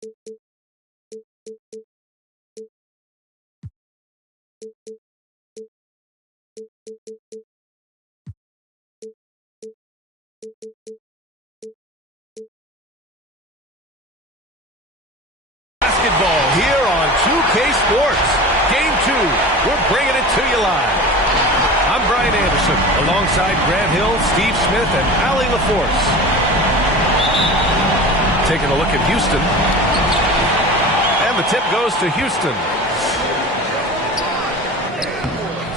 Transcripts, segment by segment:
Basketball here on 2K Sports. Game 2, we're bringing it to you live. I'm Brian Anderson, alongside Grant Hill, Steve Smith, and Allie LaForce. Taking a look at Houston. And the tip goes to Houston.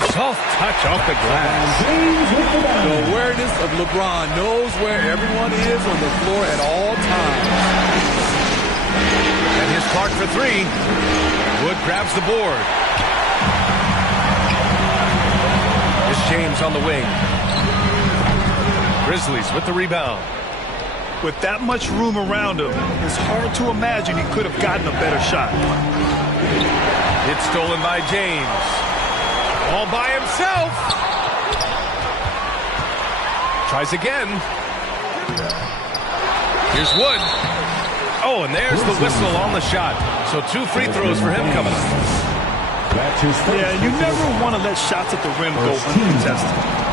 Soft touch off the glass. The awareness of LeBron knows where everyone is on the floor at all times. And his mark for three. Wood grabs the board. Here's James on the wing. Grizzlies with the rebound. With that much room around him, it's hard to imagine he could have gotten a better shot. It's stolen by James. All by himself. Tries again. Here's Wood. Oh, and there's the whistle on the shot. So 2 free throws for him coming up. Yeah, you never want to let shots at the rim go uncontested.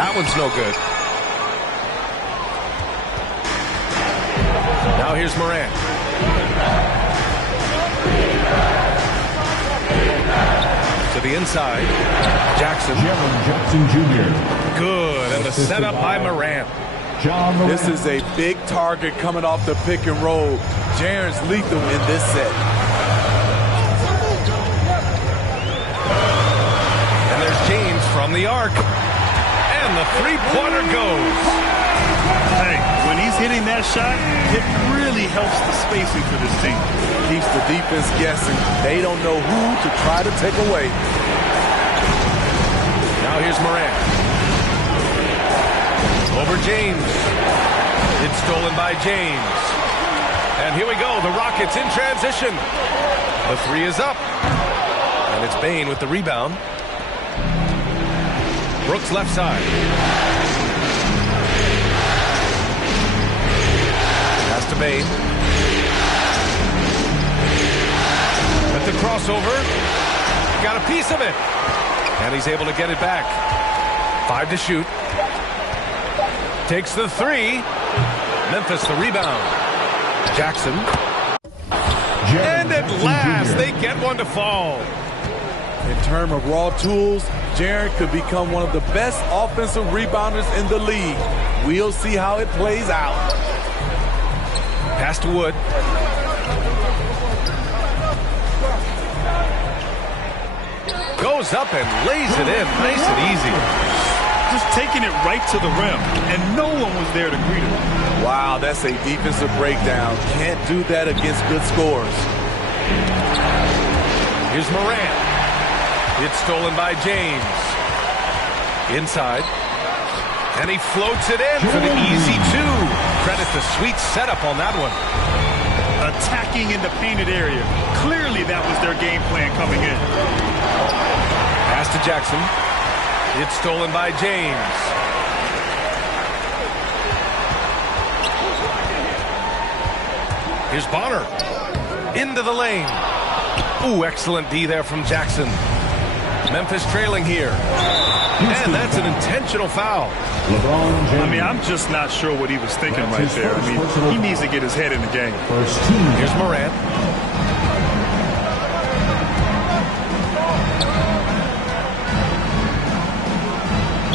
That one's no good. Now here's Morant. To the inside. Jackson. Jackson Jr. Good. And the setup by Morant. This is a big target coming off the pick and roll. Jaren's lethal in this set. And there's James from the arc. And the three-pointer goes. Hey, when he's hitting that shot, it really helps the spacing for this team. Keeps the defense guessing. They don't know who to try to take away. Now here's Morant. Over James. It's stolen by James. And here we go. The Rockets in transition. The three is up. And it's Bane with the rebound. Brooks left side. Pass to Bane. With the crossover. Got a piece of it. And he's able to get it back. 5 to shoot. Takes the three. Memphis the rebound. Jackson. And at last, they get one to fall. In terms of raw tools, Jaren could become one of the best offensive rebounders in the league. We'll see how it plays out. Pass to Wood. Goes up and lays it in. Nice and easy. Just taking it right to the rim, and no one was there to greet him. Wow, that's a defensive breakdown. Can't do that against good scores. Here's Morant. It's stolen by James. Inside. And he floats it in for the easy two. Credit the sweet setup on that one. Attacking in the painted area. Clearly that was their game plan coming in. Pass to Jackson. It's stolen by James. Here's Bonner. Into the lane. Ooh, excellent D there from Jackson. Memphis trailing here. And that's an intentional foul. I mean, I'm just not sure what he was thinking right there. I mean, he needs to get his head in the game. Here's Morant.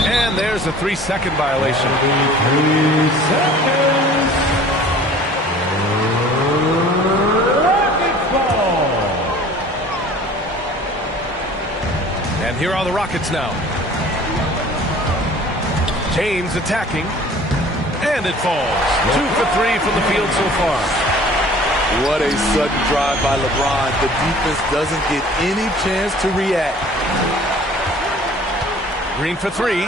And there's a 3-second violation. 3 seconds. Rockets ball. And here are the Rockets now. James attacking. And it falls. 2 for 3 from the field so far. What a sudden drive by LeBron. The defense doesn't get any chance to react. Green for 3.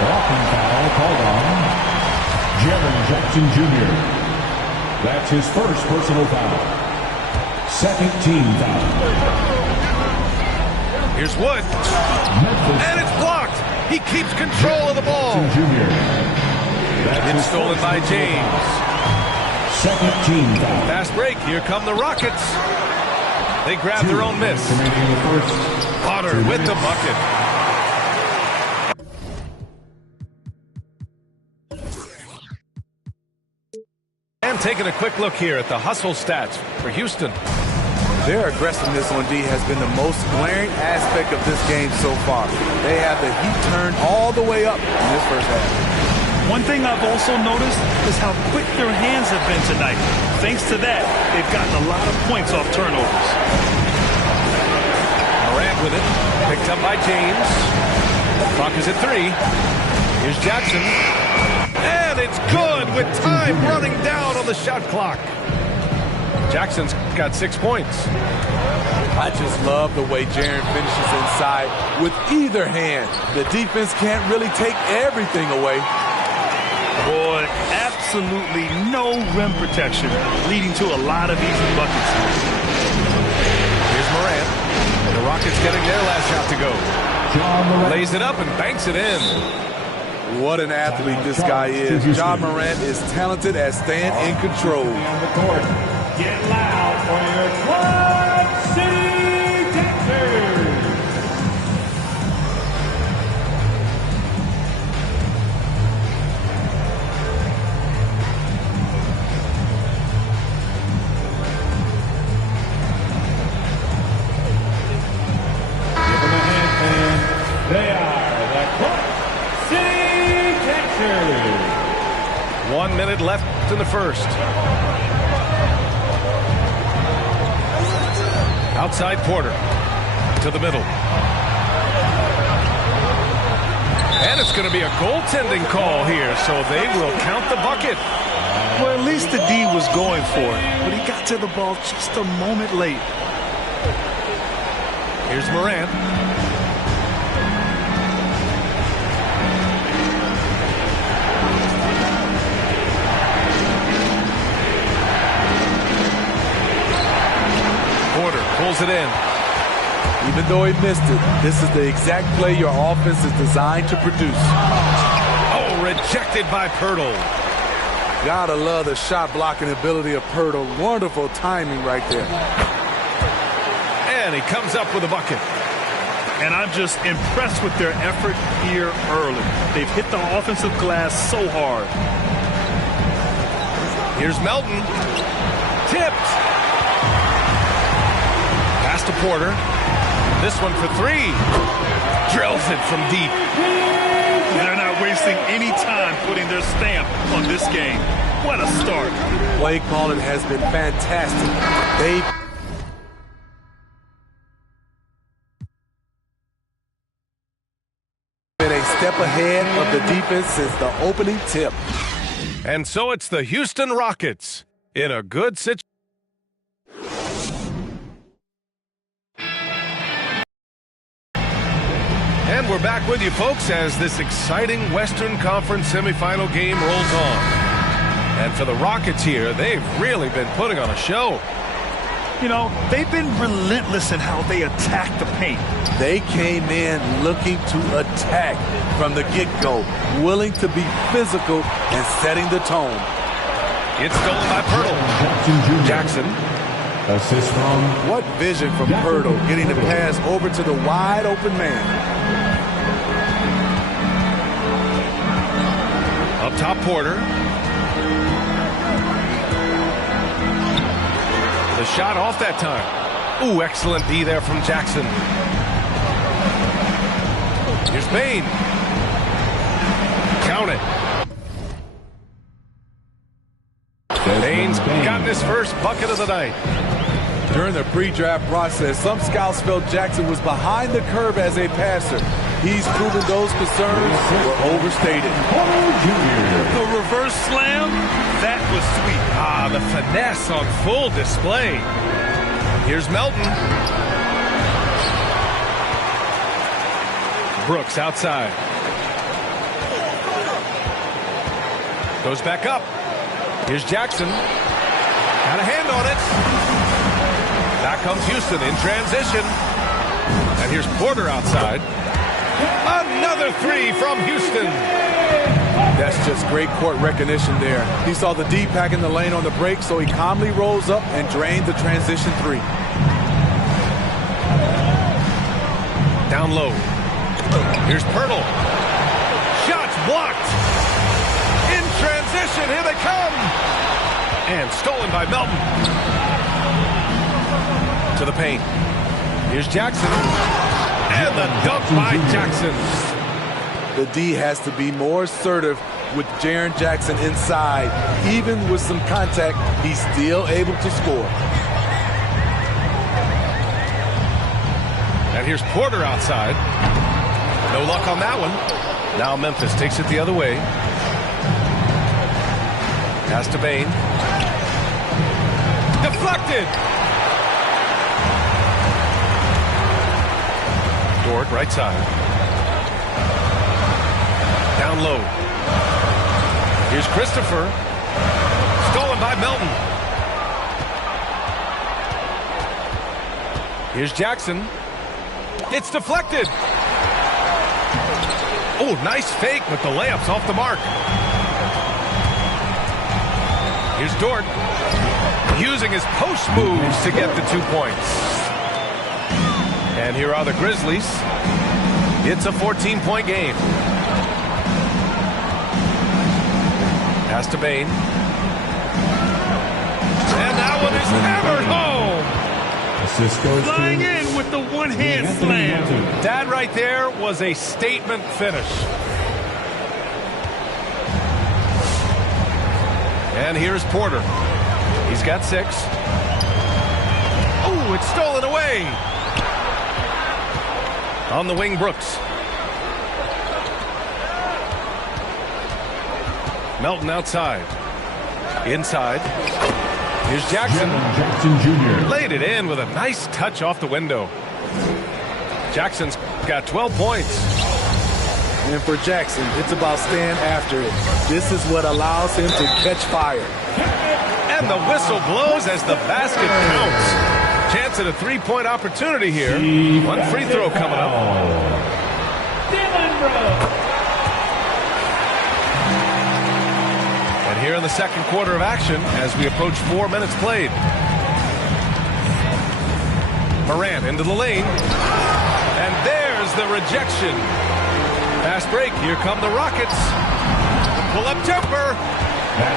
Walking foul called on Jaren Jackson Jr. That's his first personal foul. Second team foul. Here's Wood. Memphis And it's blocked. He keeps control of the ball. Jackson Jr. That's It's stolen by James. Second team foul. Fast break. Here come the Rockets. They grab their own miss. Remaining in the first. Potter with the bucket. And taking a quick look here at the hustle stats for Houston. Their aggressiveness on D has been the most glaring aspect of this game so far. They have the heat turned all the way up in this first half. One thing I've also noticed is how quick their hands have been tonight. Thanks to that, they've gotten a lot of points off turnovers. Morant with it. Picked up by James. Clock is at 3. Here's Jackson. And it's good with time running down on the shot clock. Jackson's got 6 points. I just love the way Jaren finishes inside with either hand. The defense can't really take everything away. Boy, absolutely no rim protection, leading to a lot of easy buckets. Here's Morant. The Rockets getting their last shot to go. Lays it up and banks it in. What an athlete this guy is. Ja Morant is talented at staying in control. Get loud for your Quad City Texans. Give them a hand, fans. They are the Quad City Texans. 1 minute left in the first. Outside Porter to the middle. And it's going to be a goaltending call here, so they will count the bucket. Well, at least the D was going for it, but he got to the ball just a moment late. Here's Morant. Pulls it in. Even though he missed it, this is the exact play your offense is designed to produce. Oh, rejected by Pirtle. Gotta love the shot blocking ability of Pirtle. Wonderful timing right there. And he comes up with a bucket. And I'm just impressed with their effort here early. They've hit the offensive glass so hard. Here's Melton. Tipped. Pass to Porter. This one for 3. Drills it from deep. They're not wasting any time putting their stamp on this game. What a start. Play calling has been fantastic. They've been a step ahead of the defense since the opening tip. And so it's the Houston Rockets in a good situation. And we're back with you, folks, as this exciting Western Conference semifinal game rolls on. And for the Rockets here, they've really been putting on a show. You know, they've been relentless in how they attack the paint. They came in looking to attack from the get-go, willing to be physical and setting the tone. It's stolen by Pirtle. Jackson. Assist from What vision from Pirtle, getting the pass over to the wide-open man. Up top, Porter. The shot off that time. Ooh, excellent D there from Jackson. Here's Bain. Count it. Bain's gotten his first bucket of the night. During the pre-draft process, some scouts felt Jackson was behind the curve as a passer. He's proven those concerns were overstated. The reverse slam, that was sweet. Ah, the finesse on full display. Here's Melton. Brooks outside. Goes back up. Here's Jackson. Got a hand on it. Back comes Houston in transition. And here's Porter outside. Another three from Houston. That's just great court recognition there. He saw the D pack in the lane on the break, so he calmly rolls up and drained the transition three. Down low. Here's Pirtle. Shots blocked. In transition, here they come. And stolen by Melton. To the paint. Here's Jackson. And the dunk by Jackson. The D has to be more assertive with Jaren Jackson inside. Even with some contact, he's still able to score. And here's Porter outside. No luck on that one. Now Memphis takes it the other way. Pass to Bain. Deflected. Dort, right side. Down low. Here's Christopher. Stolen by Melton. Here's Jackson. It's deflected. Oh, nice fake, but the layup's off the mark. Here's Dort. Using his post moves to get the 2 points. And here are the Grizzlies. It's a 14-point game. Pass to Bain. And that one is hammered home. assist goes Flying to in with the one-hand slam. That right there was a statement finish. And here's Porter. He's got 6. Oh, it's stolen away. On the wing, Brooks. Melton outside. Inside. Here's Jackson. Jackson Jr. Laid it in with a nice touch off the window. Jackson's got 12 points. And for Jackson, it's about staying after it. This is what allows him to catch fire. And the whistle blows as the basket counts. Chance at a 3-point opportunity here. One free throw coming up. And here in the second quarter of action as we approach 4 minutes played. Morant into the lane. And there's the rejection. Fast break. Here come the Rockets. Pull up jumper.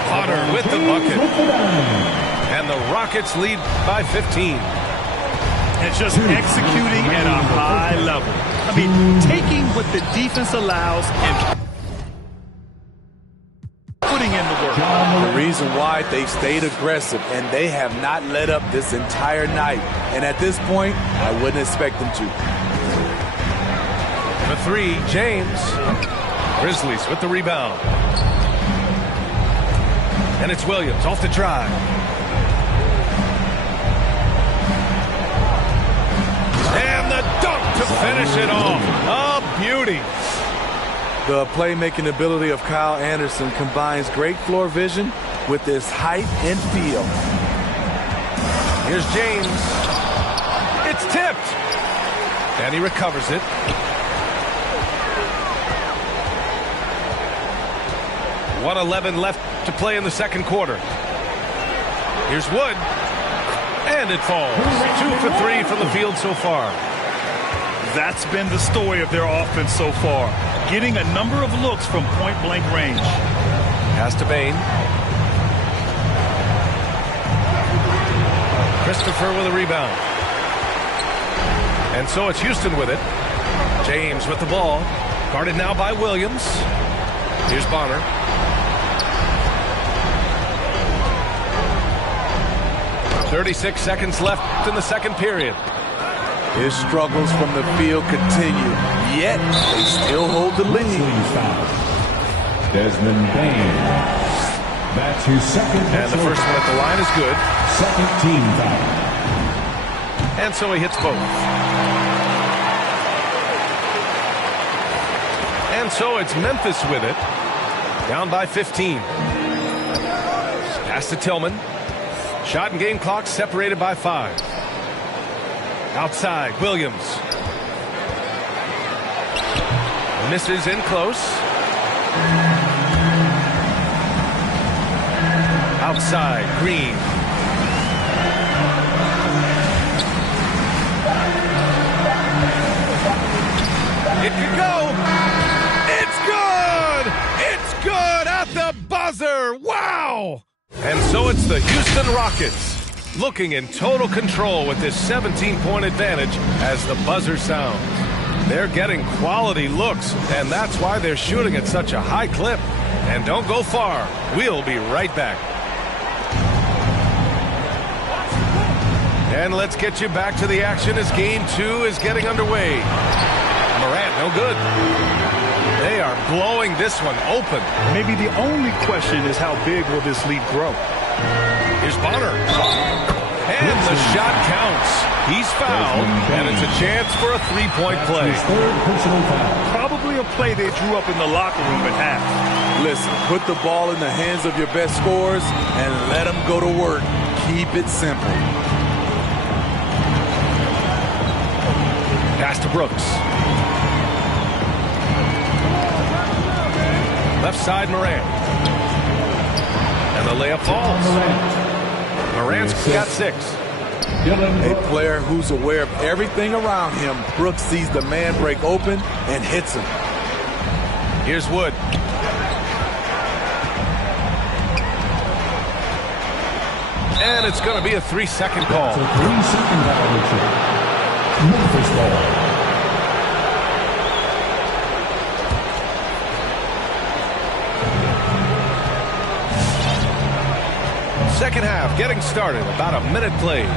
Potter with the bucket. And the Rockets lead by 15. It's just executing at a high level. I mean, taking what the defense allows and putting in the work. The reason why they've stayed aggressive and they have not let up this entire night. And at this point, I wouldn't expect them to. The 3, James. Grizzlies with the rebound. And it's Williams off the drive. And the dunk to finish it off. A beauty. The playmaking ability of Kyle Anderson combines great floor vision with his height and feel. Here's James. It's tipped. And he recovers it. .111 left to play in the second quarter. Here's Wood. And it falls. 2 for 3 from the field so far. That's been the story of their offense so far. Getting a number of looks from point-blank range. Pass to Bain. Christopher with a rebound. And so it's Houston with it. James with the ball. Guarded now by Williams. Here's Bonner. .36 seconds left in the second period. His struggles from the field continue, yet they still hold the lead. Desmond Bain. That's his second. And the first one at the line is good. Second team foul. And so he hits both. And so it's Memphis with it. Down by 15. Pass to Tillman. Shot and game clock separated by 5. Outside, Williams. Misses in close. Outside, Green. It could go. It's good. It's good at the buzzer. Wow. And so it's the Houston Rockets looking in total control with this 17-point advantage as the buzzer sounds. They're getting quality looks, and that's why they're shooting at such a high clip. And don't go far. We'll be right back. And let's get you back to the action as Game 2 is getting underway. Morant, no good. They are blowing this one open. Maybe the only question is how big will this lead grow? Here's Bonner. And the shot counts. He's fouled, and it's a chance for a three-point play. Probably a play they drew up in the locker room at half. Listen, put the ball in the hands of your best scorers and let them go to work. Keep it simple. Pass to Brooks. Left side, Morant. And the layup falls. Morant's got 6. A player who's aware of everything around him. Brooks sees the man break open and hits him. Here's Wood. And it's going to be a 3-second call. It's a 3-second violation. Memphis ball. Second half getting started. About a minute played.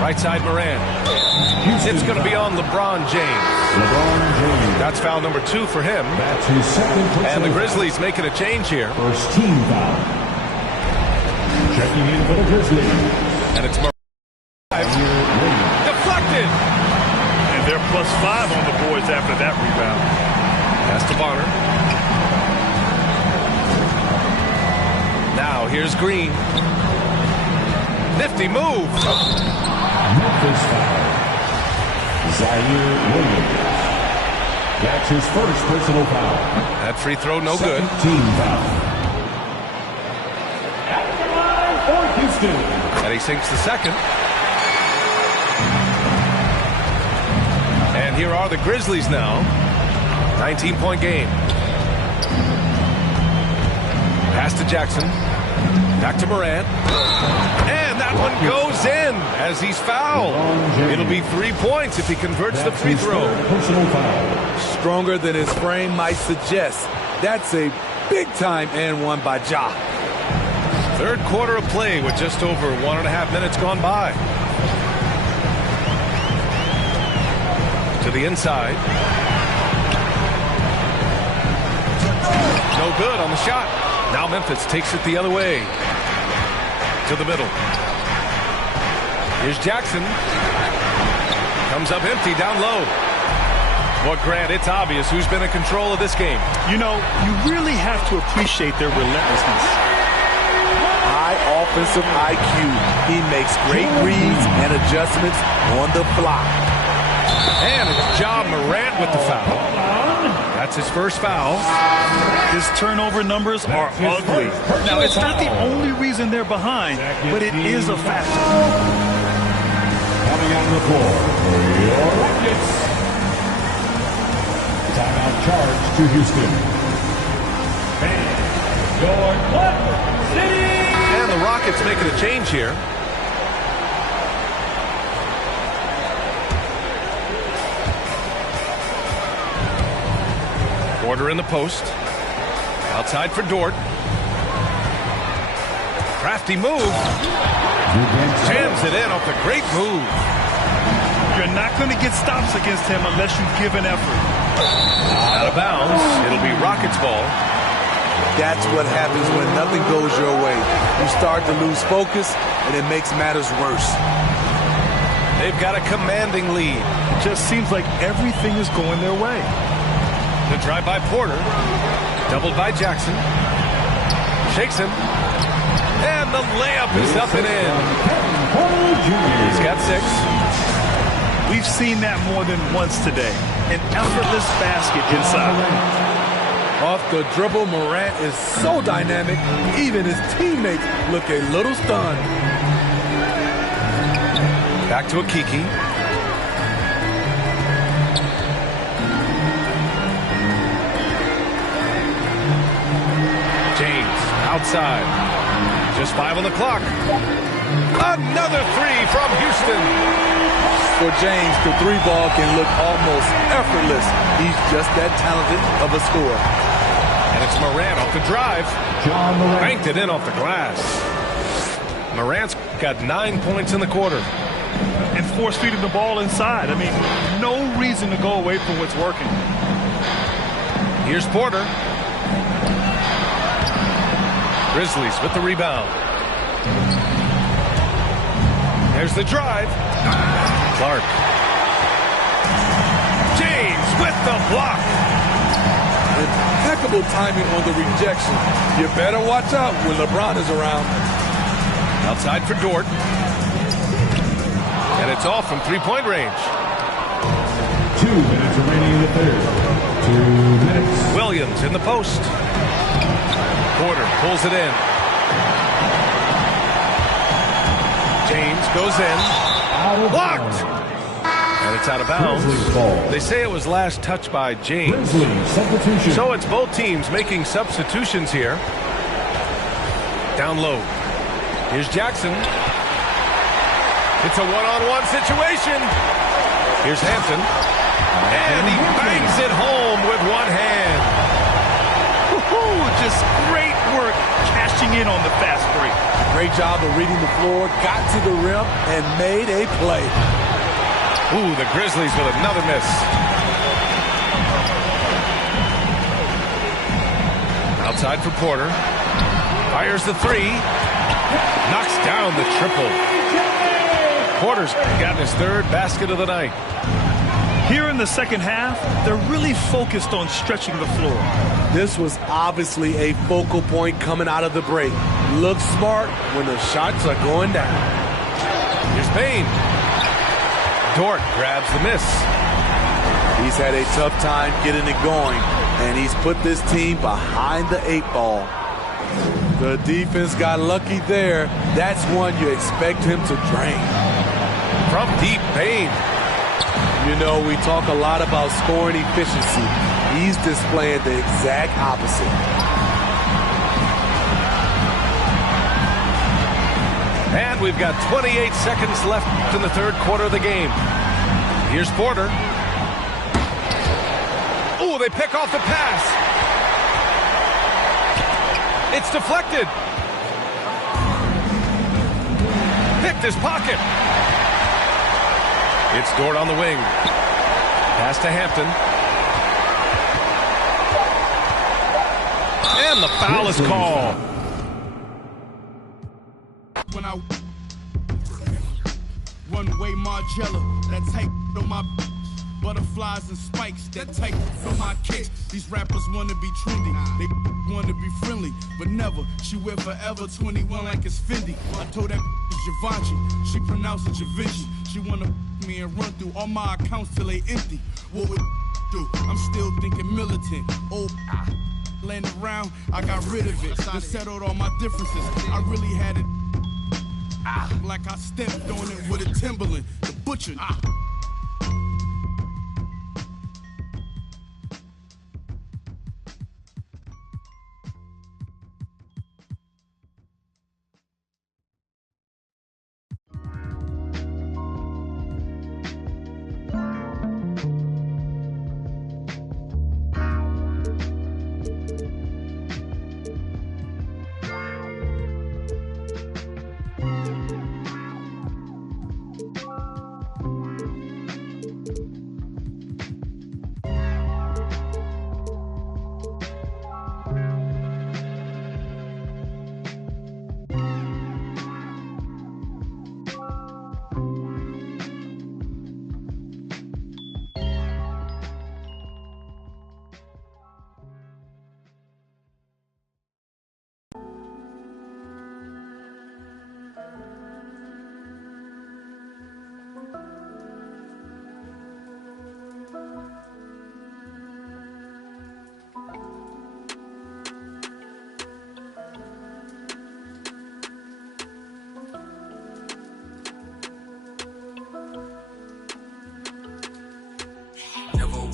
Right side, Morant. It's going to be on LeBron James. That's foul number 2 for him. That's his second. And the Grizzlies making a change here. First team foul. Checking in for the Grizzlies. And it's Morant. Deflected. And they're +5 on the boards after that rebound. Pass to Bonner. Now here's Green. Nifty move. Memphis foul. Zaire Williams. That's his first personal foul. That free throw no good. Team foul. At the line for Houston. And he sinks the second. And here are the Grizzlies now. 19-point game. Pass to Jackson. Back to Morant. And that one goes in as he's fouled. It'll be 3 points if he converts the free throw. Personal foul. Stronger than his frame might suggest. That's a big-time and one by Ja. Third quarter of play with just over 1.5 minutes gone by. To the inside. No good on the shot. Now Memphis takes it the other way. To the middle. Here's Jackson. Comes up empty down low. Well, Grant, it's obvious who's been in control of this game. You know, you really have to appreciate their relentlessness. offensive IQ. He makes great reads and adjustments on the fly. And it's Ja Morant with the foul. That's his first foul. His turnover numbers are ugly. Now, it's not the only reason they're behind, but it is a factor. Coming on the floor for your Rockets. Timeout charge to Houston. Your City. And the Rockets making a change here. Porter in the post. Outside for Dort. Crafty move. Jams it in off the great move. You're not going to get stops against him unless you give an effort. Out of bounds. It'll be Rockets ball. That's what happens when nothing goes your way. You start to lose focus, and it makes matters worse. They've got a commanding lead. It just seems like everything is going their way. The drive by Porter. Doubled by Jackson. Shakes him. And the layup is up and in. He's got 6. We've seen that more than once today. An effortless basket inside. Off the dribble, Morant is so dynamic, even his teammates look a little stunned. Back to Akiki. James outside. Just 5 on the clock. Another 3 from Houston. For James, the 3-ball can look almost effortless. He's just that talented of a scorer. And it's Morant off the drive. Banked it in off the glass. Morant's got 9 points in the quarter. And force feeding the ball inside. I mean, no reason to go away from what's working. Here's Porter. Grizzlies with the rebound. There's the drive. Clark. James with the block. Impeccable timing on the rejection. You better watch out when LeBron is around. Outside for Dort. And it's off from 3-point range. 2 minutes remaining in the third. 2 minutes. Williams in the post. Porter pulls it in. James goes in. Blocked! And it's out of bounds. They say it was last touched by James. So it's both teams making substitutions here. Down low. Here's Jackson. It's a one-on-one situation. Here's Hampton. And he bangs it home with one hand. Just great work cashing in on the fast break. Great job of reading the floor, got to the rim, and made a play. Ooh, the Grizzlies with another miss. Outside for Porter. Fires the 3. Knocks down the triple. Porter's gotten his 3rd basket of the night. Here in the second half, they're really focused on stretching the floor. This was obviously a focal point coming out of the break. Look smart when the shots are going down. Here's Payne. Dort grabs the miss. He's had a tough time getting it going, and he's put this team behind the 8 ball. The defense got lucky there. That's one you expect him to drain. From deep, Payne. You know, we talk a lot about scoring efficiency. He's displaying the exact opposite. And we've got 28 seconds left in the 3rd quarter of the game. Here's Porter. Oh, they pick off the pass. It's deflected. Picked his pocket. It's Dort on the wing. Pass to Hampton. And the foul is called. When I one way Margella, that take on my Butterflies and spikes, that type for my kicks. These rappers wanna be trendy, they wanna be friendly, but never. She wear forever 21 like it's Fendi. I told that Givenchy, she pronounced it Givenchy. She wanna me and run through all my accounts till they empty. What would do? I'm still thinking militant. Oh, laying around, I got rid of it. Just settled all my differences. I really had it like I stepped on it with a Timberland. The butcher.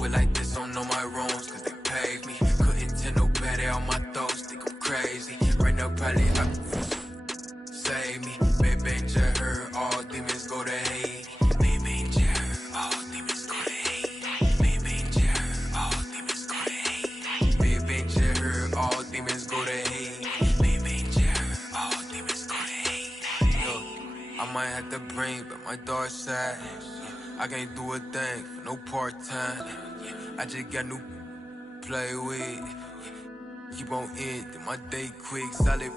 Like this, don't know my wrongs, cause they paid me. Couldn't tell nobody on my thoughts, think I'm crazy. Right now, probably I save me. Baby, just heard all demons go to hate. Baby, just heard all demons go to hate. Baby, just heard all demons go to hate. Baby, just heard all demons go to hate. Baby, just heard all demons go to hate. Yo, I might have to bring back my dark side. I can't do a thing for no part-time. I just got new play with. Keep on ending my day quick, solid.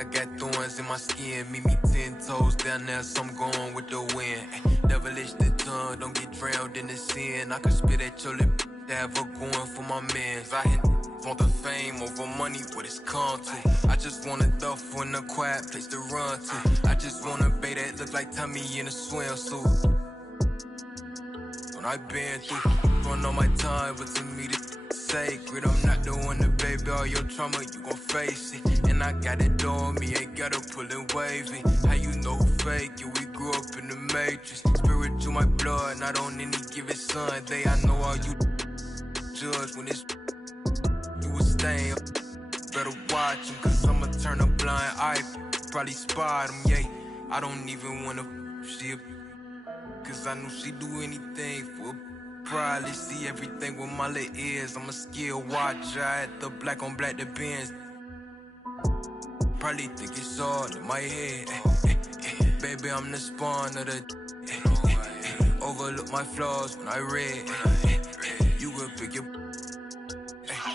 I got thorns in my skin, meet me 10 toes down there, so I'm going with the wind. Never let the tongue, don't get drowned in the sin. I can spit at your lip, have her going for my mans. I want the fame over money, what it's come to. I just want a duffel in a quiet place to run to. I just want a bae that look like Tommy in a swimsuit. I've been through, run on my time, but to me it's sacred. I'm not the one to baby all your trauma, you gon' face it. And I got it on me, ain't gotta pull and wavy. How you know who fake it? We grew up in the matrix. Spiritual my blood, not on any given Sunday. I know all you judge when it's you was staying. Better watch him, cause I'ma turn a blind eye. Probably spot him, yeah. I don't even wanna see a cause I know she do anything for probably see everything with my little ears. I'm a skill watcher, I had the black on black the Benz. Probably think it's all in my head. Baby, I'm the spawn of the overlook my flaws when I read. You could pick your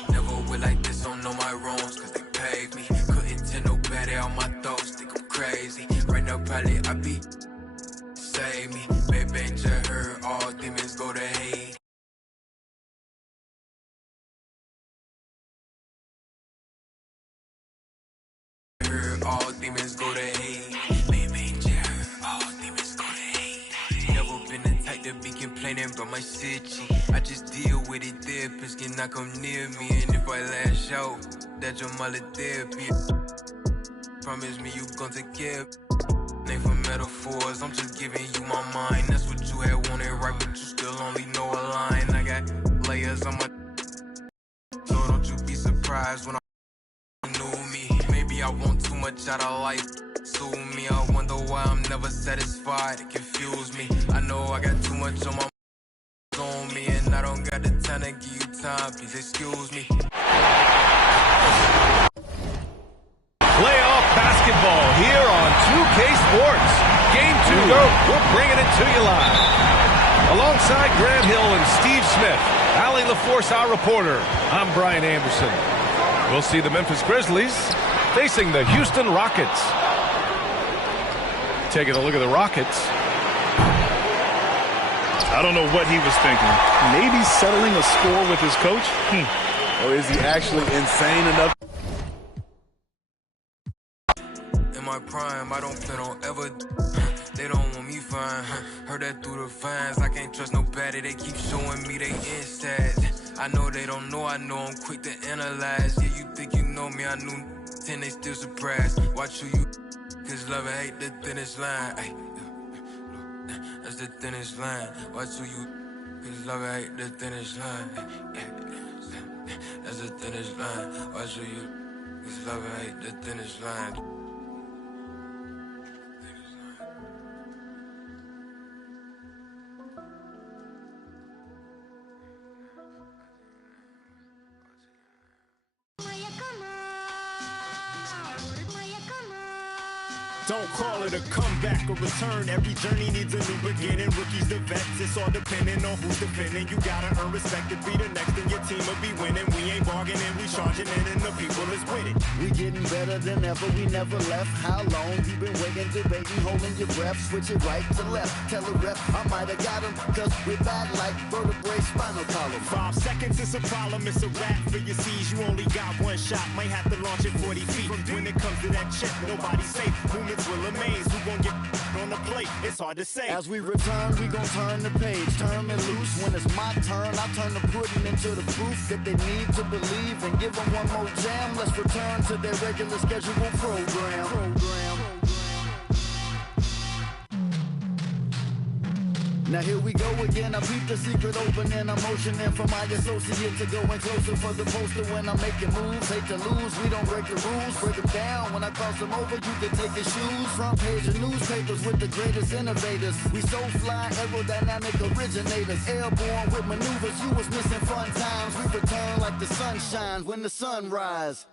never would like this, don't know my wrongs, cause they paid me. Couldn't tell nobody on my thoughts, think I'm crazy. Right now, probably I be save me, baby, just heard all demons go to hate. Heard all demons go to hate. Baby, just heard all demons go to hate. Never been the type to be complaining about my city. I just deal with it there, piss can not come near me. And if I lash out, that's your mother therapy. Promise me you gon' take care. Name for metaphors, I'm just giving you my mind. That's what you had wanted, right? But you still only know a line. I got layers on my so don't you be surprised when I knew me. Maybe I want too much out of life. Sue me, I wonder why I'm never satisfied. It confused me. I know I got too much on my on me, and I don't got the time to give you time. Please excuse me. Playoff basketball here on 2K Sports. Game 2, we're bringing it to you live. Alongside Grant Hill and Steve Smith, Allie LaForce, our reporter, I'm Brian Anderson. We'll see the Memphis Grizzlies facing the Houston Rockets. Taking a look at the Rockets. I don't know what he was thinking. Maybe settling a score with his coach? Or is he actually insane enough? In my prime, I don't plan on ever. They don't want me fine. Heard that through the fines. I can't trust nobody. They keep showing me they inside. I know they don't know. I know I'm quick to analyze. Yeah, you think you know me. I knew 10. They still surprised. Watch who you. Cause love and hate the thinnest line. Ay, that's the thinnest line. Watch who you. Cause love and hate the thinnest line. That's the thinnest line. Watch who you. Cause love and hate the thinnest line. Don't call it a comeback or return. Every journey needs a new beginning. Rookies to vets, it's all depending on who's defending. You gotta earn respect to be the next, and your team will be winning. We ain't bargaining, we charging in, and the people is with it. We getting better than ever, we never left. How long you been waiting, debating, holding your breath? Switch it right to left, tell a rep I might have got him, cause we're back like vertebrae, spinal column. 5 seconds is a problem, it's a wrap for your C's. You only got one shot, might have to launch it 40 feet. When it comes to that chip, nobody's safe. Movements will amaze, who gon' get on the plate? It's hard to say. As we return, we gon' turn the page, turn it loose. When it's my turn, I turn the pudding into the proof that they need to believe, and give them one more jam. Let's return to their regular scheduled program. Now here we go again, I peep the secret opening. I'm motioning for my associate to go in closer for the poster when I'm making moves. Hate to lose, we don't break the rules, break them down. When I cross them over, you can take your shoes. Front page of newspapers with the greatest innovators. We so fly, aerodynamic originators. Airborne with maneuvers, you was missing fun times. We return like the sun shines when the sun rise.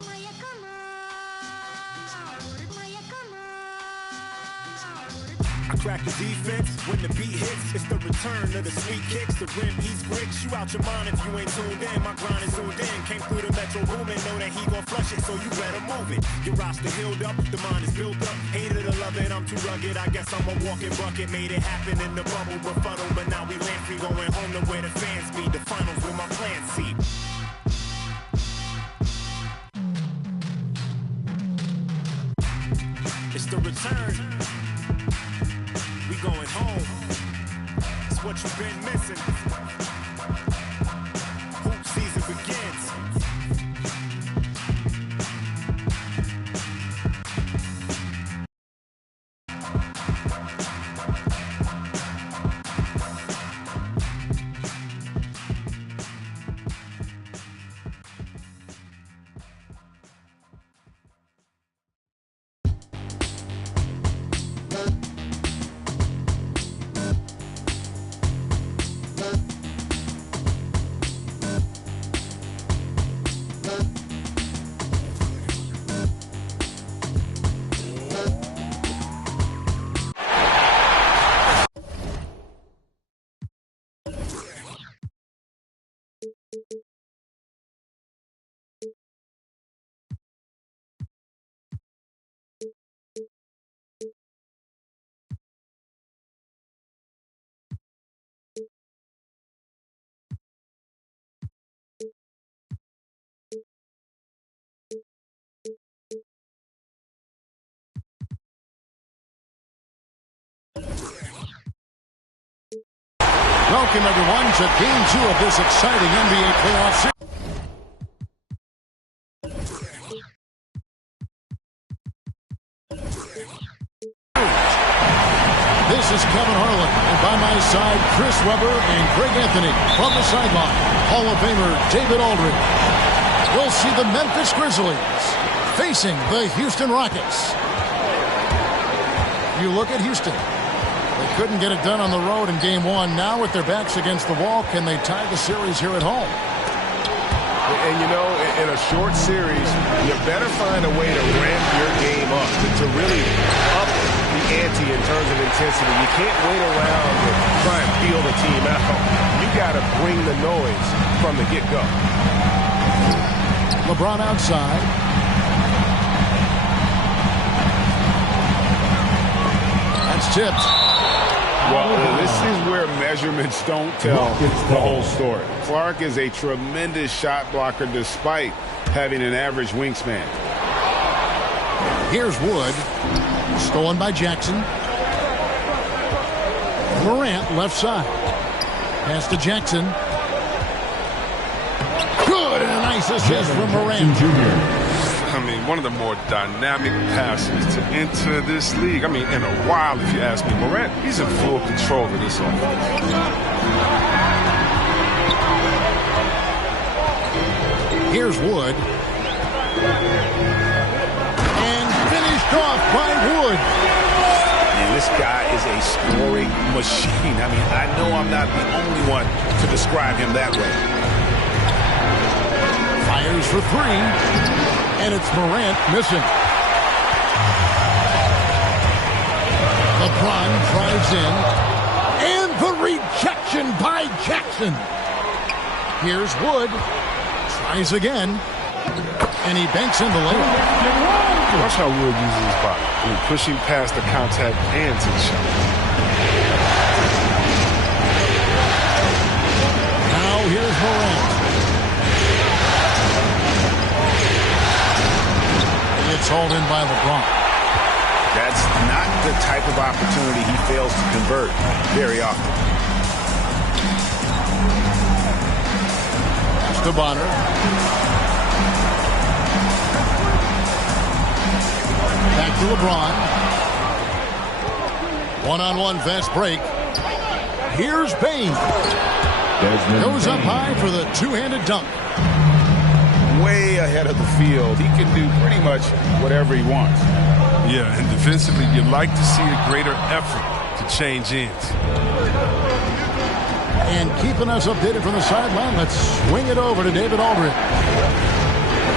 I crack the defense when the beat hits. It's the return of the sweet kicks. The rim heats bricks. You out your mind if you ain't tuned in. My grind is zoomed in. Came through the metro booming. Know that he gon' flush it, so you better move it. Your roster healed up. The mind is built up. Hated to love it. I'm too rugged. I guess I'm a walking bucket. Made it happen in the bubble befuddle. But now we land free. Going home to where the fans be. The finals with my plan see. It's the return. We going home. It's what you've been missing. Hoop season begins. Welcome, everyone, to Game 2 of this exciting NBA playoff series. This is Kevin Harlan, and by my side, Chris Webber and Greg Anthony. From the sideline, Hall of Famer David Aldridge. We'll see the Memphis Grizzlies facing the Houston Rockets. You look at Houston. They couldn't get it done on the road in Game 1. Now with their backs against the wall, can they tie the series here at home? And, you know, in a short series, you better find a way to ramp your game up, to really up the ante in terms of intensity. You can't wait around and try and feel the team out. You got to bring the noise from the get-go. LeBron outside. That's tipped. Well, this is where measurements don't tell the whole story. Clark is a tremendous shot blocker despite having an average wingspan. Here's Wood. Stolen by Jackson. Morant left side. Pass to Jackson. Good, and a nice assist from Morant. I mean, one of the more dynamic passes to enter this league. I mean, in a while, if you ask me. Morant, he's in full control of this offense. Here's Wood. And finished off by Wood. Man, this guy is a scoring machine. I mean, I know I'm not the only one to describe him that way. Fires for three. And it's Morant missing. LeBron drives in. And the rejection by Jackson. Here's Wood. Tries again. And he banks in the lane. Watch how Wood uses his body. I mean, pushing past the contact and to the shot. Now here's Morant. It's hauled in by LeBron. That's not the type of opportunity he fails to convert very often. Pass to Bonner. Back to LeBron. One-on-one fast break. Here's Bain. Goes up high for the two-handed dunk. Way ahead of the field. He can do pretty much whatever he wants. Yeah, and defensively, you'd like to see a greater effort to change ends. And keeping us updated from the sideline, let's swing it over to David Aldridge.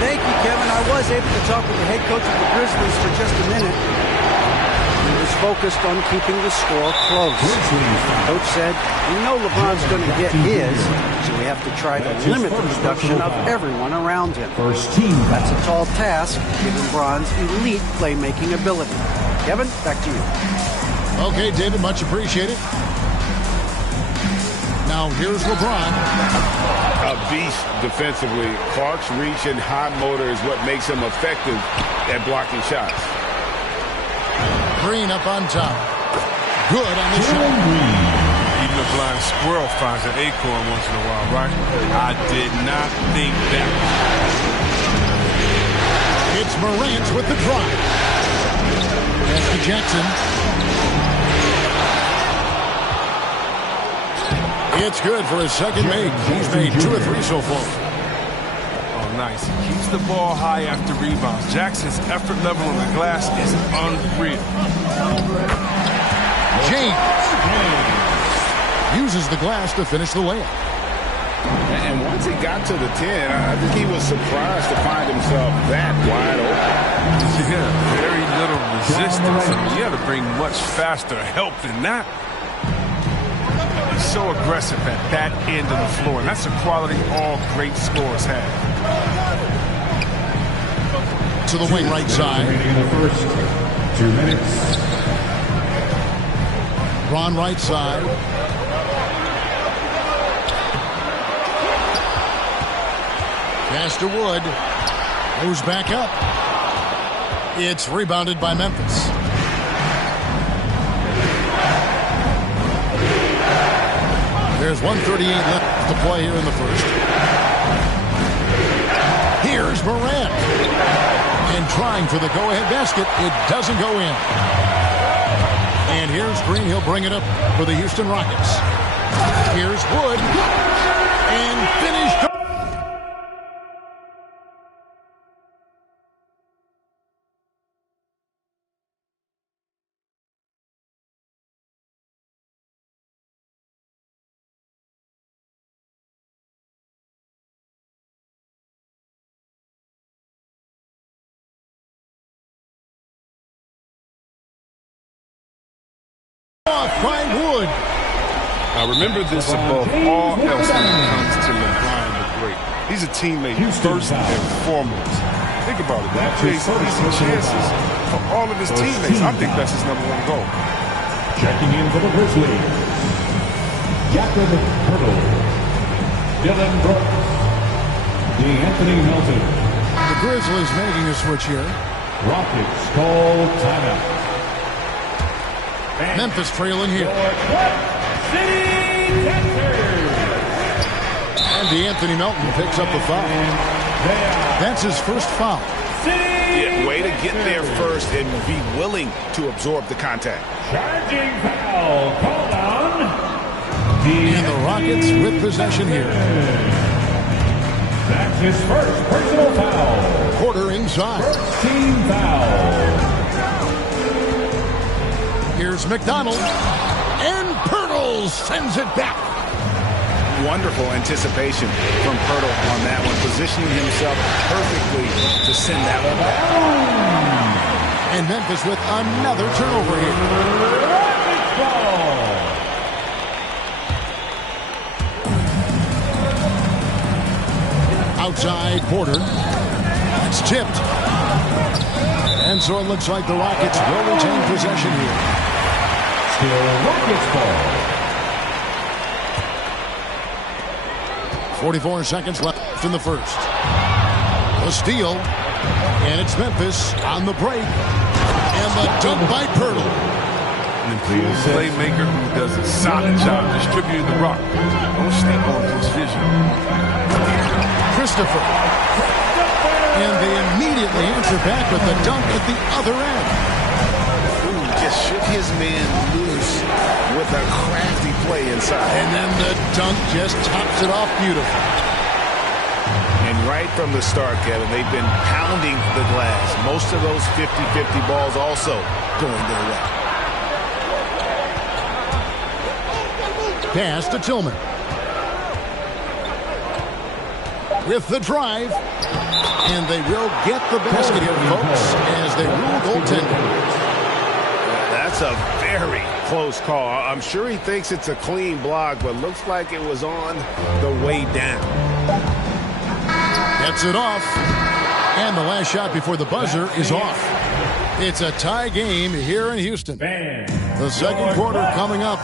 Thank you, Kevin. I was able to talk with the head coach of the Grizzlies for just a minute. He was focused on keeping the score close. Coach said, we know LeBron's going to get his, so we have to try to limit the production of everyone around him. That's a tall task, given Bron's elite playmaking ability. Kevin, back to you. Okay, David, much appreciated. Now here's LeBron. A beast defensively. Clark's reach and high motor is what makes him effective at blocking shots. Green up on top. Good on the shot. Even a blind squirrel finds an acorn once in a while, right? I did not think that. It's Morant with the drive. Pass to Jackson. It's good for his second make. He's made 2 or 3 so far. Oh, nice. He keeps the ball high after rebounds. Jackson's effort level on the glass is unreal. James uses the glass to finish the layup. And once he got to the 10, I think he was surprised to find himself that wide open. Yeah, very little resistance. I mean, you had to bring much faster help than that. He's so aggressive at that end of the floor, and that's a quality all great scorers have. To the wing right side. In the first 2 minutes. Ron right side. Pass to Wood. Moves back up. It's rebounded by Memphis. There's 1:38 left to play here in the first. Here's Morant. And trying for the go-ahead basket. It doesn't go in. And here's Green. He'll bring it up for the Houston Rockets. Here's Wood. And finished. By Wood. Now remember this above all else when it comes to LeBron the Great. He's a teammate first and foremost. Think about it. That creates easy chances for all of his teammates. I think that's his #1 goal. Checking in for the Grizzlies, Jacob Hurdle, Dylan Brooks, D'Anthony Melton. The Grizzlies making a switch here. Rockets call timeout. Memphis trailing here. And D'Anthony Melton picks up the foul. That's his first foul. Yeah, way to get there first and be willing to absorb the contact. Charging foul called on. And the Rockets with possession here. That's his first personal foul. Porter inside. First team foul. Here's McDonald. And Pirtle sends it back. Wonderful anticipation from Pirtle on that one, positioning himself perfectly to send that one back. And Memphis with another turnover here. Rockets ball. Outside Porter. That's tipped. And so it looks like the Rockets will retain possession here. Still Rockets ball. 44 seconds left in the first. The steal. And it's Memphis on the break. And the dunk by Pirtle. An improved playmaker who does a solid job distributing the rock. Don't sleep on his vision. Christopher. And they immediately answer back with the dunk at the other end. Ooh, just shook his man loose with a crafty play inside. And then the dunk just tops it off beautifully. And right from the start, Kevin, they've been pounding the glass. Most of those 50-50 balls also going their way. Pass to Tillman. With the drive. And they will get the basket here, folks, as they rule goaltending. That's a very close call. I'm sure he thinks it's a clean block, but looks like it was on the way down. Gets it off. And the last shot before the buzzer is off. It's a tie game here in Houston. The second quarter coming up.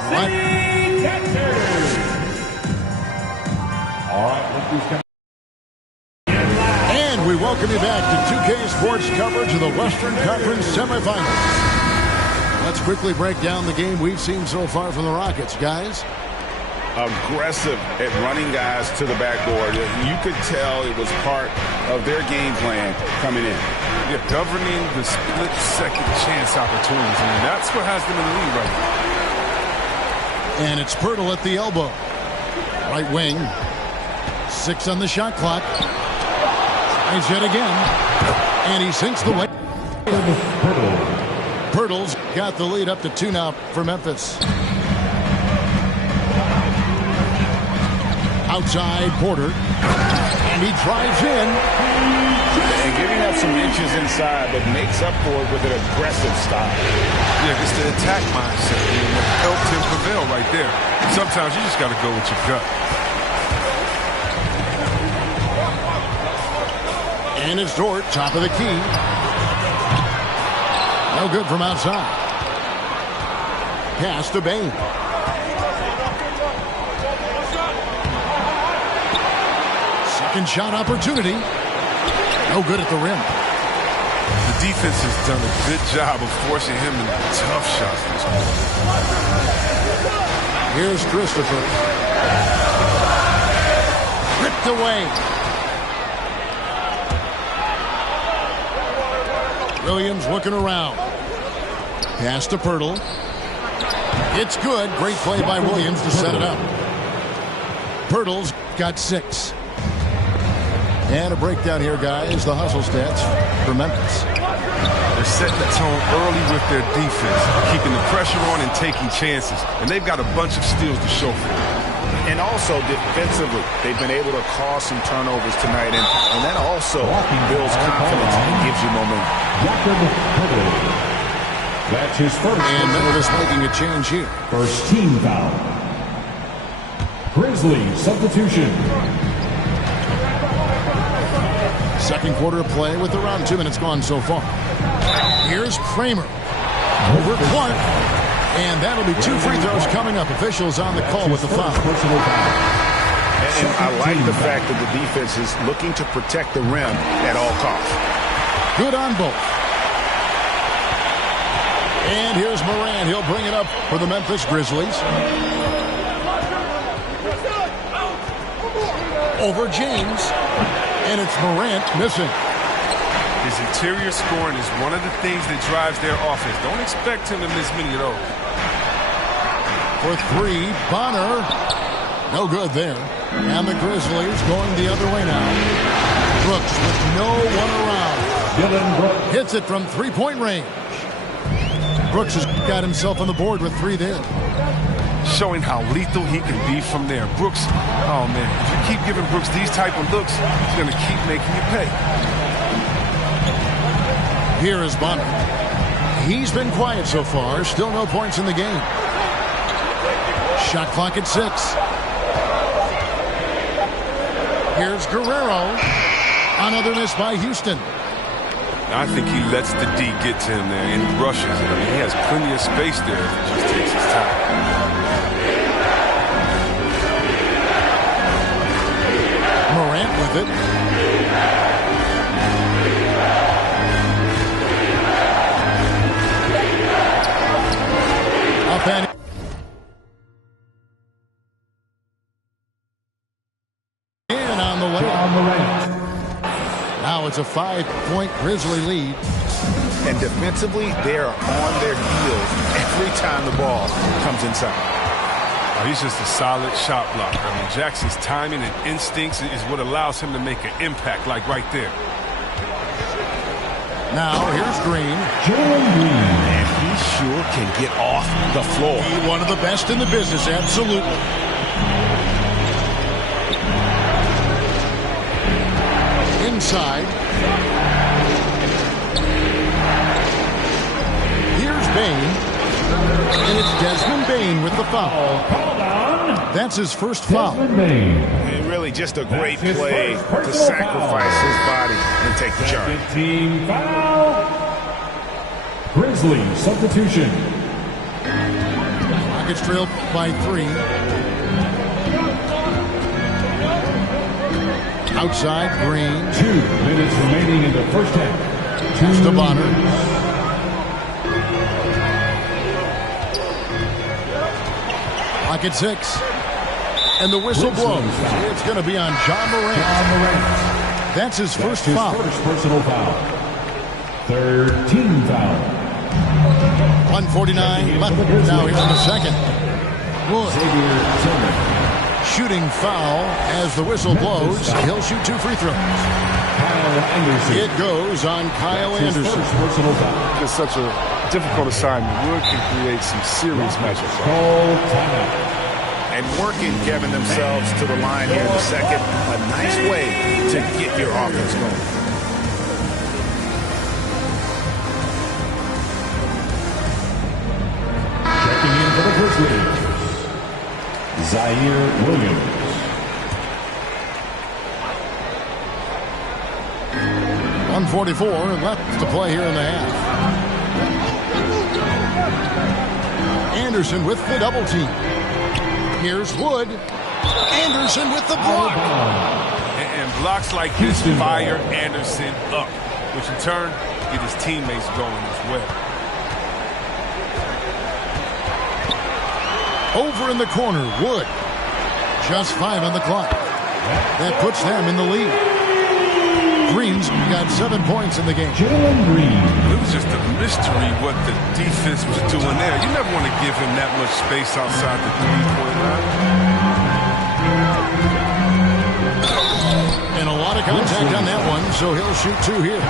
And we welcome you back to 2K Sports coverage of the Western Conference semifinals. Let's quickly break down the game we've seen so far from the Rockets, guys. Aggressive at running guys to the backboard. You could tell it was part of their game plan coming in. Yeah, governing the split-second chance opportunities. I mean, that's what has them in the lead right now. And it's Pirtle at the elbow. Right wing. 6 on the shot clock. Tries yet again. And he sinks the way. Pirtle's got the lead up to 2 now for Memphis. Outside Porter. And he drives in. And giving up some inches inside, but makes up for it with an aggressive style. Yeah, it's the attack mindset that helped him prevail right there. Sometimes you just got to go with your gut. And it's Dort, top of the key. No good from outside. Pass to Bain. Second shot opportunity. No good at the rim. The defense has done a good job of forcing him into tough shots this quarter. Here's Christopher. Ripped away. Williams looking around. Pass to Pirtle. It's good. Great play by Williams to set it up. Pirtle's got 6. And a breakdown here, guys. The hustle stats for Memphis. They're setting the tone early with their defense, keeping the pressure on and taking chances. And they've got a bunch of steals to show for it. And also defensively, they've been able to cause some turnovers tonight. And that also builds confidence and gives you momentum. That's his first. And Memphis making a change here. First team foul. Grizzlies substitution. Second quarter of play with around 2 minutes gone so far. Here's Kramer. Over Clark. And that'll be 2 free throws coming up. Officials on the call with the foul. And I like the fact that the defense is looking to protect the rim at all costs. Good on both. And here's Morant. He'll bring it up for the Memphis Grizzlies. Over James. And it's Morant missing. His interior scoring is one of the things that drives their offense. Don't expect him to miss many of those. For 3, Bonner. No good there. And the Grizzlies going the other way now. Brooks with no one around. Hits it from 3-point range. Brooks has got himself on the board with 3 there. Showing how lethal he can be from there. Brooks, oh man, if you keep giving Brooks these type of looks, he's going to keep making you pay. Here is Bonner. He's been quiet so far. Still no points in the game. Shot clock at 6. Here's Guerrero. Another miss by Houston. I think he lets the D get to him there and he rushes it. I mean, he has plenty of space there if he just takes his time. Morant with it. Up and in on the way. Now it's a 5-point Grizzly lead. And defensively, they're on their heels every time the ball comes inside. Oh, he's just a solid shot blocker. I mean, Jackson's timing and instincts is what allows him to make an impact, like right there. Now here's Green. And he sure can get off the floor. One of the best in the business, absolutely. Inside. Here's Bane. And it's Desmond Bane with the foul. That's his first foul. And really just a great play to sacrifice his body and take the charge. Team foul. Grizzly substitution. Rockets trail by 3. Outside, Green. 2 minutes remaining in the first half. Pass to Bonner. Clock at 6. And the whistle blows. It's going to be on John Morant. That's his first foul. First personal foul. 3rd team foul. 1:49 left. Now here's the second. Wood. Shooting foul as the whistle blows. He'll shoot 2 free throws. It goes on Kyle Anderson. It's such a difficult assignment. Wood can create some serious matchups. And working, Kevin, themselves to the line here in the second. A nice way to get your offense going. Checking in for the Grizzlies, Zaire Williams. .144 left to play here in the half. Anderson with the double team. Here's Wood. Anderson with the block. And blocks like this fire Anderson up, which in turn get his teammates going as well. Over in the corner, Wood. Just 5 on the clock. That puts them in the lead. Green's got 7 points in the game. It was just a mystery what the defense was doing there. You never want to give him that much space outside the 3-point line. And a lot of contact on that one, so he'll shoot 2 here.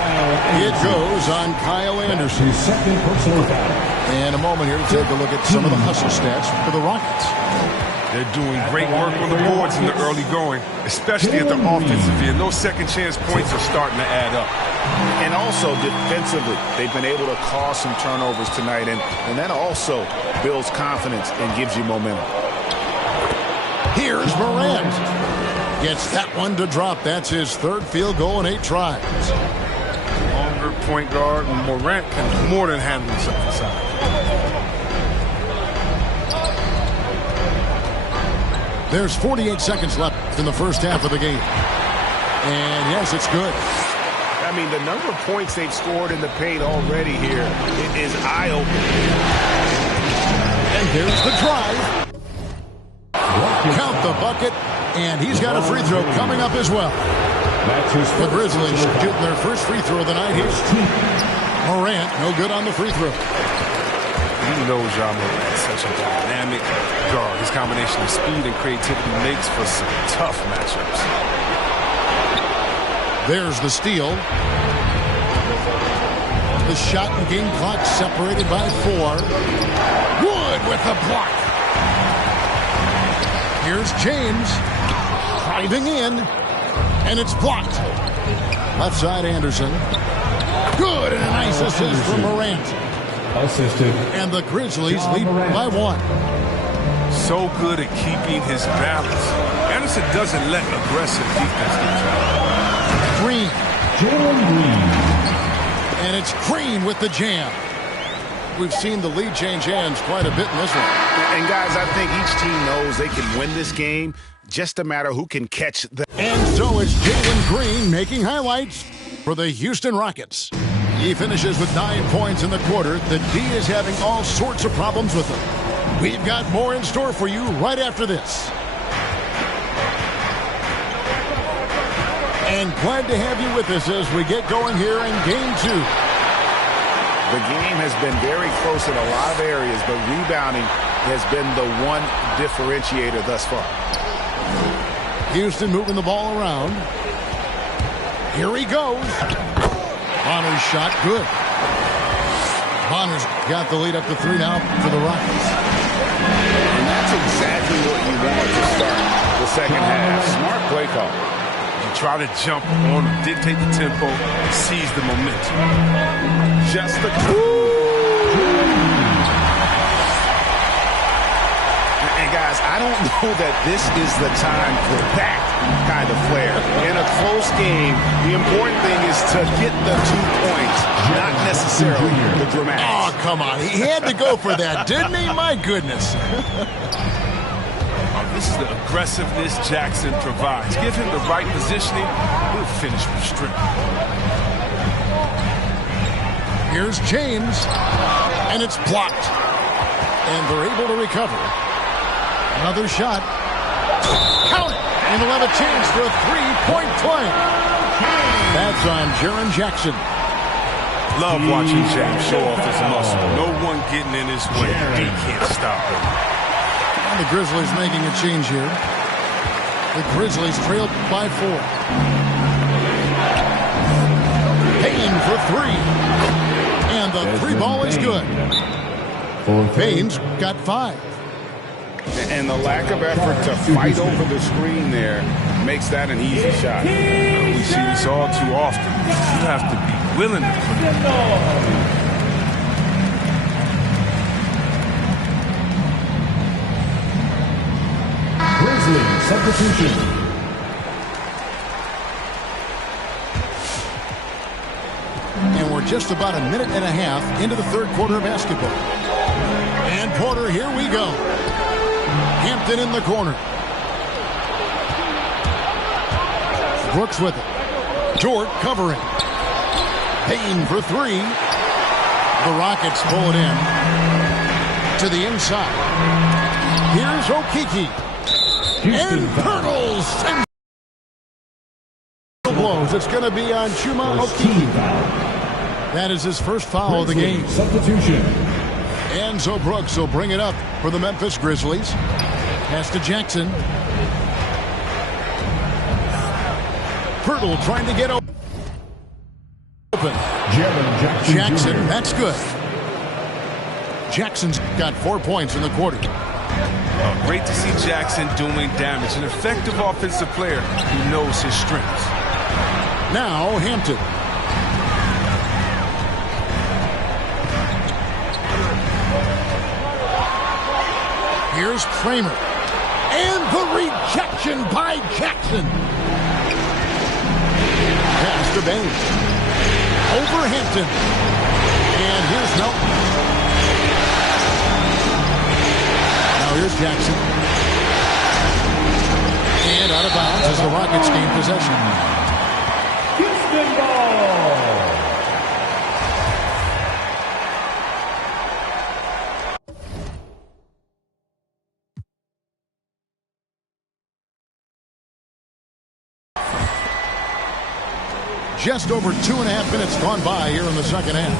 It goes on Kyle Anderson. Second personal foul. And a moment here to take a look at some of the hustle stats for the Rockets. They're doing great work on the boards in the early going, especially at the offensive end. Those second chance points are starting to add up. And also defensively, they've been able to cause some turnovers tonight, and that also builds confidence and gives you momentum. Here's Morant. Gets that one to drop. That's his 3rd field goal in 8 tries. Longer point guard, Morant can more than handle himself inside. There's 48 seconds left in the first half of the game. And yes, it's good. I mean, the number of points they've scored in the paint already here, it is eye-opening. And here's the drive. Count the bucket, and he's got a free throw coming up as well. The Grizzlies shooting their first free throw of the night here. Morant, no good on the free throw. You know Ja Morant is such a dynamic guard. His combination of speed and creativity makes for some tough matchups. There's the steal. The shot and game clock separated by 4. Wood with the block. Here's James driving in, and it's blocked. Left side Anderson. Good, and a nice assist from Morant. Assisted. And the Grizzlies lead by 1. So good at keeping his balance. Anderson doesn't let aggressive defense get fouled. Green. Jalen Green. And it's Green with the jam. We've seen the lead change hands quite a bit in this one. And guys, I think each team knows they can win this game. Just a matter who can catch the... And so it's Jalen Green making highlights for the Houston Rockets. He finishes with 9 points in the quarter. The D is having all sorts of problems with him. We've got more in store for you right after this. And glad to have you with us as we get going here in Game 2. The game has been very close in a lot of areas, but rebounding has been the one differentiator thus far. Houston moving the ball around. Here he goes. Bonner's shot, good. Bonner's got the lead up to 3 now for the Rockets. And that's exactly what you want to start the second half. Smart play call. You try to jump on, dictate the tempo, seize the momentum. Just the... And guys, I don't know that this is the time for that kind of flair. In a close game, the important thing is to get the 2 points, not necessarily the dramatics. Oh, come on. He had to go for that, didn't he? My goodness. This is the aggressiveness Jackson provides. Give him the right positioning, he'll finish with strength. Here's James, and it's blocked. And they're able to recover. Another shot. Count it! And they'll have a chance for a 3-point play. That's on Jaren Jackson. Love watching James show off his muscle. No one getting in his way. He can't stop him. And the Grizzlies making a change here. The Grizzlies trail by 4. Payne for 3. And the 3 ball is good. Payne's got 5. And the lack of effort to fight over the screen there makes that an easy shot. We see this all too often. You have to be willing to put it on. Substitution. And we're just about a minute and a half into the third quarter of basketball. And Porter, here we go. Hampton in the corner. Brooks with it. Dort covering. Payne for 3. The Rockets pull it in. To the inside. Here's Okeke. And Pirtles sends blows. It's going to be on Chuma Okeke. That is his first foul of the game. Substitution. And so Brooks will bring it up for the Memphis Grizzlies. Pass to Jackson. Pirtle trying to get open. Jackson, that's good. Jackson's got 4 points in the quarter. Great to see Jackson doing damage. An effective offensive player who knows his strengths. Now Hampton. Here's Kramer. And the rejection by Jackson. Pass to Baines. Over Hampton. And here's Melton. Now here's Jackson. out of bounds as the Rockets gain possession. Houston ball. Just over 2.5 minutes gone by here in the second half.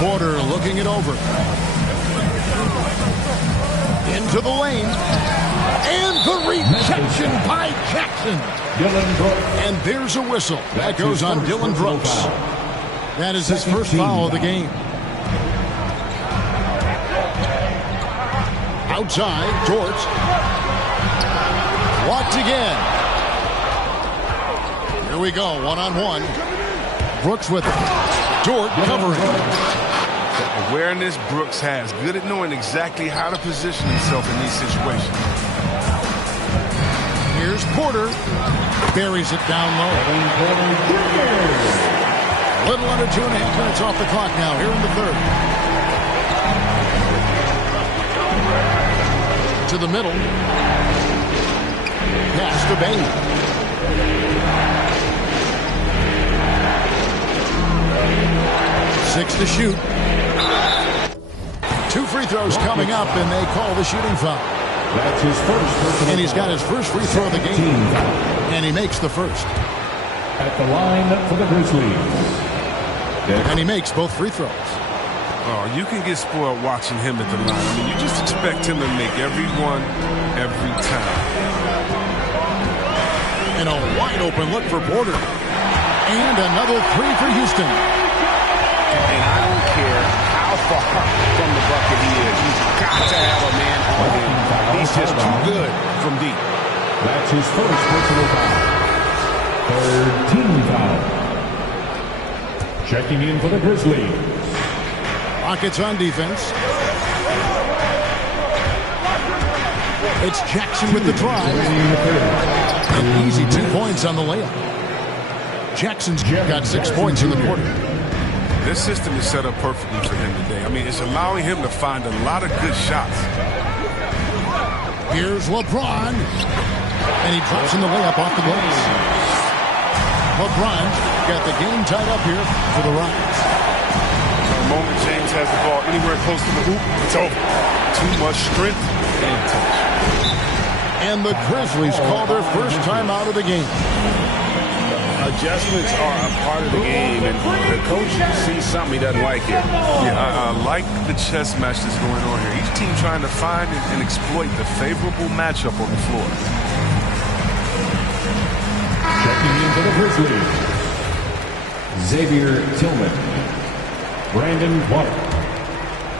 Porter looking it over. Into the lane. And the rejection by Jackson. Dylan Brooks. And there's a whistle. That goes on Dylan Brooks. That is his first foul of the game. Outside, Dort. Walked again. Here we go, one-on-one. Brooks with it. Dort covering. The awareness Brooks has. Good at knowing exactly how to position himself in these situations. Here's Porter. Buries it down low. A little under 2.5 minutes off the clock now here in the third. To the middle. Pass to Bain. Six to shoot. 2 free throws coming up, and they call the shooting foul. That's his first. And he's got his first free throw of the game. And he makes the first. At the line for the Grizzlies. And he makes both free throws. Oh, you can get spoiled watching him at the line. I mean, you just expect him to make every one, every time. And a wide open look for Porter. And another three for Houston. And I don't care how far from the bucket he is. He's got to have a man on him. He's just too good from deep. That's his first personal foul. Third team foul. Checking in for the Grizzlies. Rockets on defense. It's Jackson with the drive. An easy 2 points on the layup. Jackson's got 6 points in the quarter. This system is set up perfectly for him today. I mean, it's allowing him to find a lot of good shots. Here's LeBron. And he drops in the layup off the glass. LeBron got the game tied up here for the Rockets. The moment James has the ball anywhere close to the hoop, it's over. Too much strength and touch. And the Grizzlies call their first time out of the game. Adjustments are a part of the game, and the coach sees something he doesn't like here. Yeah, I like the chess match that's going on here. Each team trying to find and exploit the favorable matchup on the floor. Checking in for the Grizzlies. Xavier Tillman. Brandon Clark.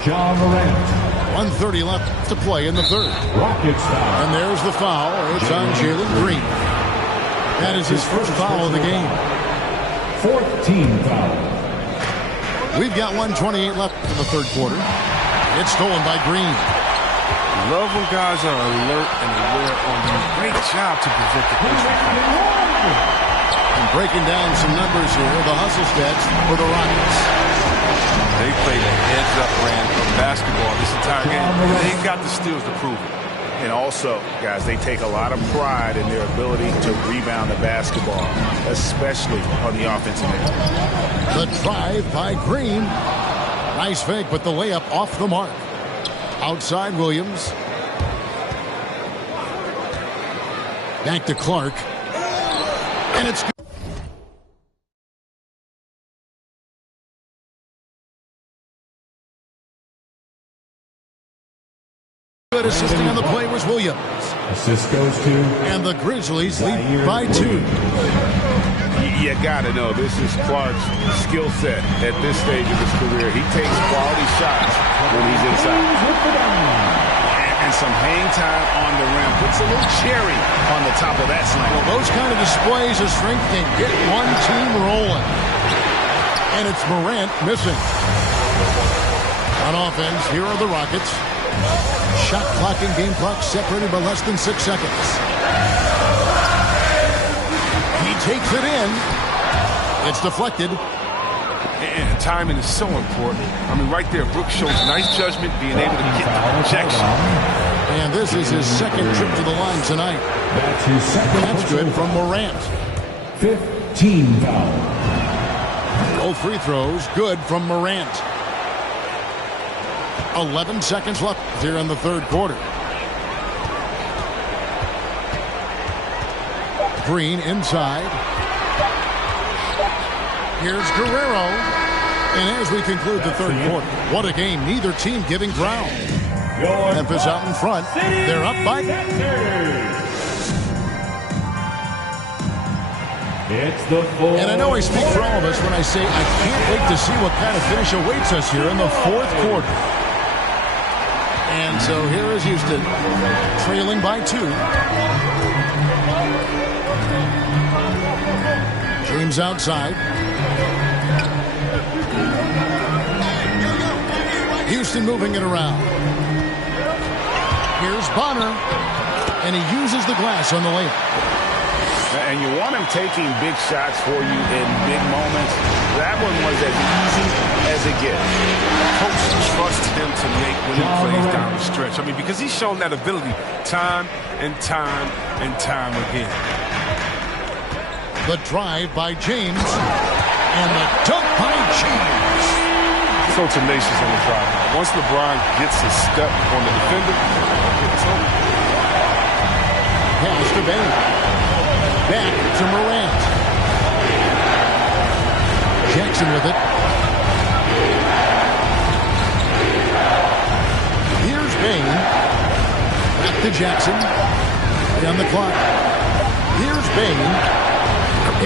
John Morant. 1:30 left to play in the third. Rockets foul. And there's the foul. It's on Jalen Green. That is his first foul of the game. Fourth team foul. We've got 1:28 left in the third quarter. It's stolen by Green. Love when guys are alert and aware on them. Great job to prevent the entry. And breaking down some numbers here, the hustle stats for the Rockets. They played a heads-up brand of basketball this entire game. They've got the steals to prove it. And also, guys, they take a lot of pride in their ability to rebound the basketball, especially on the offensive end. The drive by Green. Nice fake, but the layup off the mark. Outside Williams. Back to Clark. And it's good. Assisting on the play was Williams. Assist goes to. And the Grizzlies lead by 2. You gotta know, this is Clark's skill set at this stage of his career. He takes quality shots when he's inside. And some hang time on the rim. Puts a little cherry on the top of that slam. Well, those kind of displays of strength can get one team rolling. And it's Morant missing. On offense, here are the Rockets. Shot clock and game clock separated by less than 6 seconds. He takes it in. It's deflected. And timing is so important. I mean, right there, Brooks shows nice judgment, being able to get the projection. And this is his second trip to the line tonight. That's his second. That's good from Morant. 15 foul. Both free throws good from Morant. 11 seconds left here in the third quarter. Green inside. Here's Guerrero. And as we conclude the third quarter, what a game. Neither team giving ground. Memphis out in front. They're up by... And I know I speak for all of us when I say I can't wait to see what kind of finish awaits us here in the fourth quarter. And so here is Houston, trailing by 2. James outside. Houston moving it around. Here's Bonner, and he uses the glass on the layup. And you want him taking big shots for you in big moments. That one was as easy as it gets. Coach trusts him to make winning plays down the stretch. I mean, because he's shown that ability time and time and time again. The drive by James, and the dunk by James. So tenacious on the drive. Once LeBron gets a step on the defender, it's over. Pass to Bain. Back to Morant. Jackson with it. Here's Bain. Back to Jackson. On the clock. Here's Bain.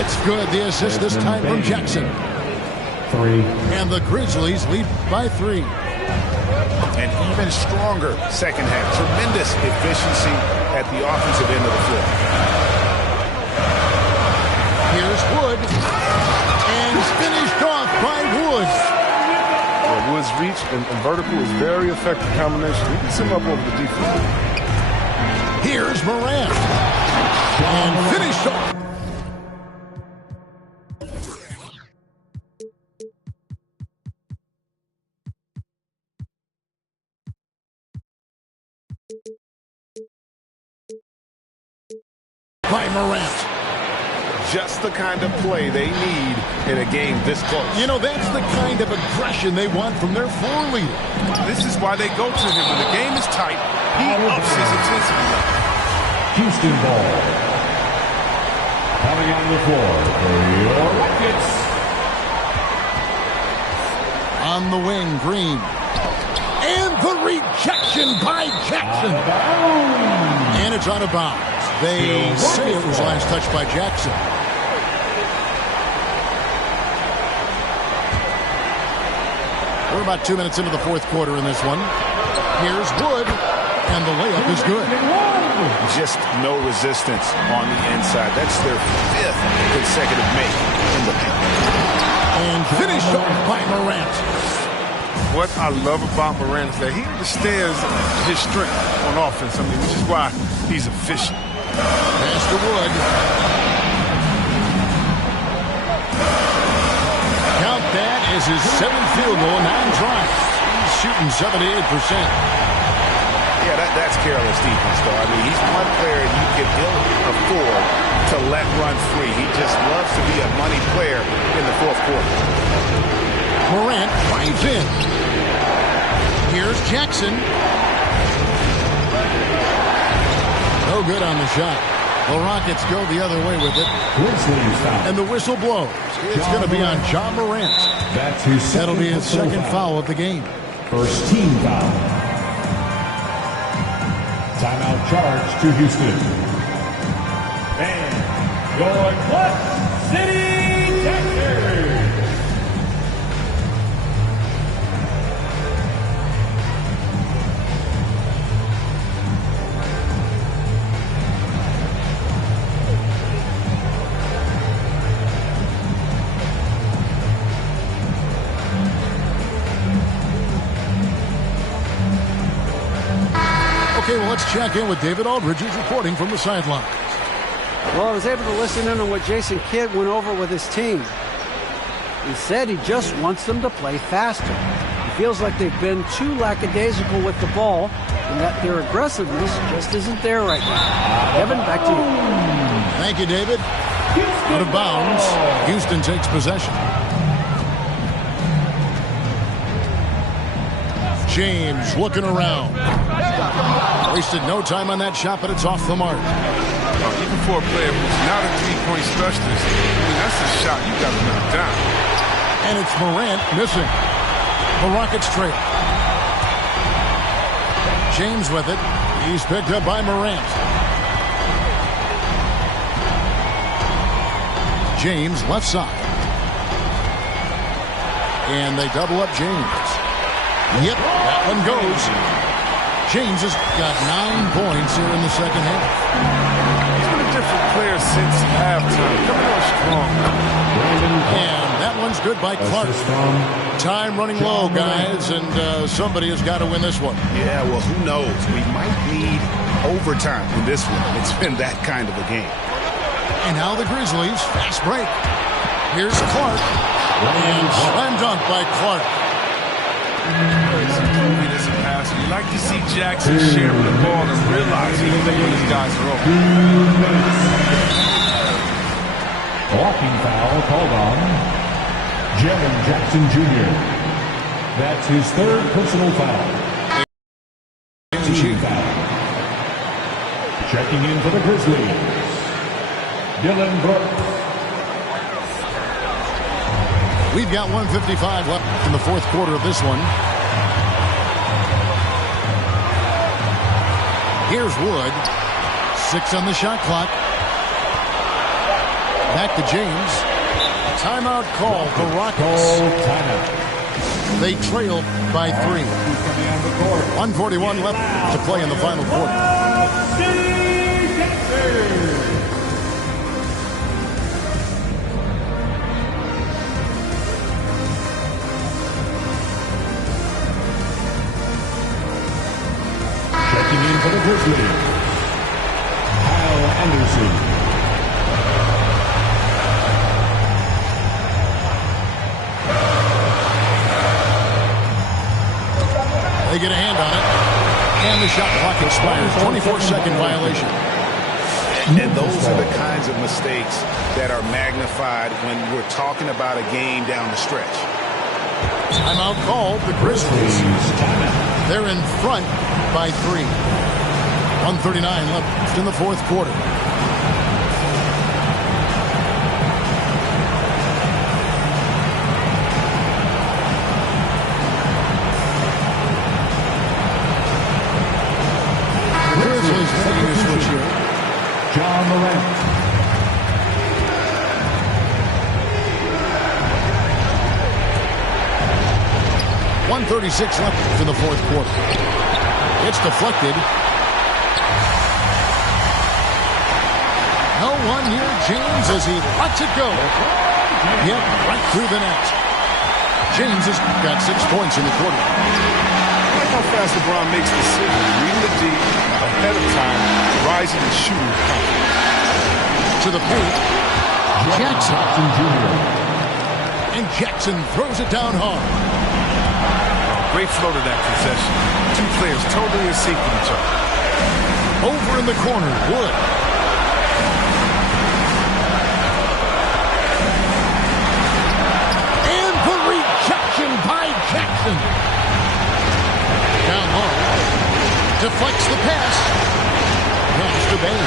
It's good. The assist this time from Jackson. 3. And the Grizzlies lead by 3. And even stronger second half. Tremendous efficiency at the offensive end of the floor. Here's Wood. And finished off by Wood. Well, Wood's reach and vertical is very effective combination. He gets him up over the defense. Here's Morant. And finished off. By Morant. Just the kind of play they need in a game this close. You know, that's the kind of aggression they want from their floor leader. This is why they go to him. When the game is tight, he ups his intensity level. Houston ball. Coming on the floor for your Rockets. On the wing, Green. And the rejection by Jackson. And it's out of bounds. They say it was last touched by Jackson. We're about 2 minutes into the fourth quarter in this one. Here's Wood, and the layup is good. Just no resistance on the inside. That's their 5th consecutive make in the paint. And finished off by Morant. What I love about Morant is that he understands his strength on offense. I mean, which is why he's efficient. Pass to Wood. Count that as his 7th field goal, 9 tries. He's shooting 78%. Yeah, that's careless defense, though. I mean, he's one player you can ill afford to let run free. He just loves to be a money player in the fourth quarter. Morant drives in. Here's Jackson. No good on the shot. The Rockets go the other way with it. And the whistle blows. It's going to be on John Morant. That'll be his second foul of the game. First team foul. Timeout charge to Houston. And your Clutch City Texans. Okay, well, let's check in with David Aldridge, who's reporting from the sidelines. Well, I was able to listen in on what Jason Kidd went over with his team. He said he just wants them to play faster. He feels like they've been too lackadaisical with the ball, and that their aggressiveness just isn't there right now. Kevin, back to you. Thank you, David. Out of bounds. Houston takes possession. James looking around. Wasted no time on that shot, but it's off the mark. Even for a player who's not a three-point specialist, that's a shot you got to knock down. And it's Morant missing. The Rockets trail. James with it. He's picked up by Morant. James left side. And they double up James. Yep, that one goes. James has got 9 points here in the second half. He's been a different player since halftime. Coming on strong. And that one's good by Clark. Time running low, guys, and somebody has got to win this one. Yeah, well, who knows? We might need overtime in this one. It's been that kind of a game. And now the Grizzlies, fast break. Here's Clark. And slam dunk by Clark. You like to see Jackson sharing the ball and realizing when his guys are open. Blocking foul called on Jaren Jackson Jr. That's his 3rd personal foul. Team foul. Checking in for the Grizzlies, Dylan Brooks. We've got 1:55 left in the 4th quarter of this one. Here's Wood. 6 on the shot clock. Back to James. Timeout call for Rockets. They trail by 3. 1:41 left to play in the final quarter. Checking in for the Grizzlies, Kyle Anderson. They get a hand on it. And the shot clock expires. 24-second violation. And those are the kinds of mistakes that are magnified when we're talking about a game down the stretch. Timeout called. The Grizzlies. They're in front by 3. 1:39 left in the 4th quarter. Grizzlies making a switch here. John Morant. .136 left in the 4th quarter. It's deflected. No one near James as he lets it go. Yep, right through the net. James has got 6 points in the quarter. I like how fast LeBron makes decisions, reading the D ahead of time, rising and shooting. To the paint. Jackson Jr. And Jackson throws it down hard. Great flow to that possession. 2 players totally in sync with each other. Over in the corner, Wood. And the rejection by Jackson. Down low. Deflects the pass. Pass to Bain.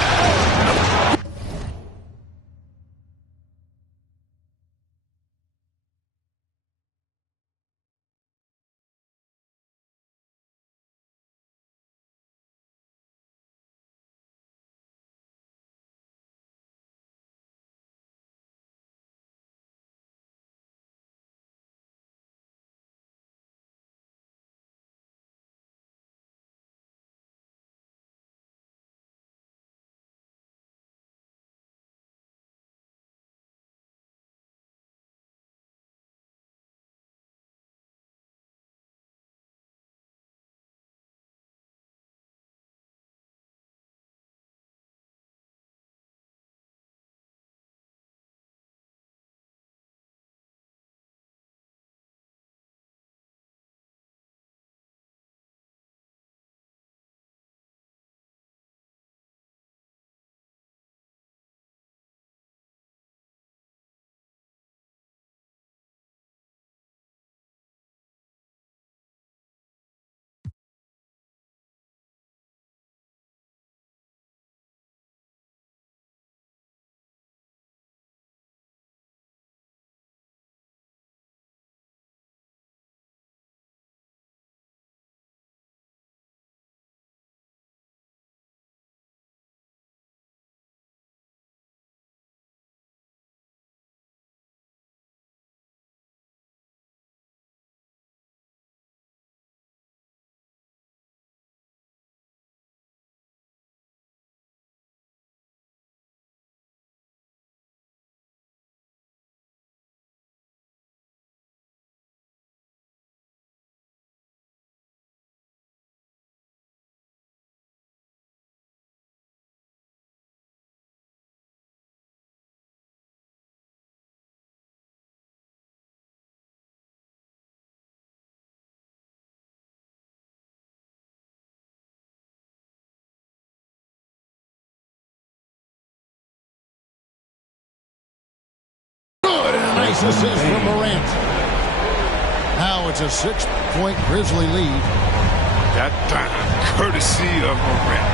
assist for Morant. Now it's a 6-point Grizzly lead. That courtesy of Morant.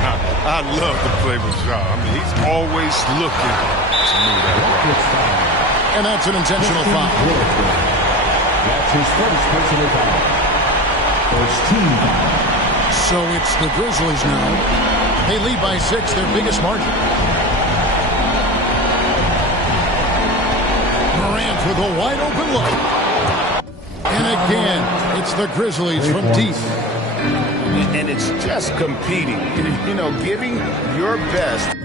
I love the play with Ja. I mean, he's always looking to move that ball. And that's an intentional foul. That's his first personal foul. First team foul. So it's the Grizzlies now. They lead by 6, their biggest margin. Morant with a wide open look. And again, it's the Grizzlies from deep. And it's just competing, you know, giving your best.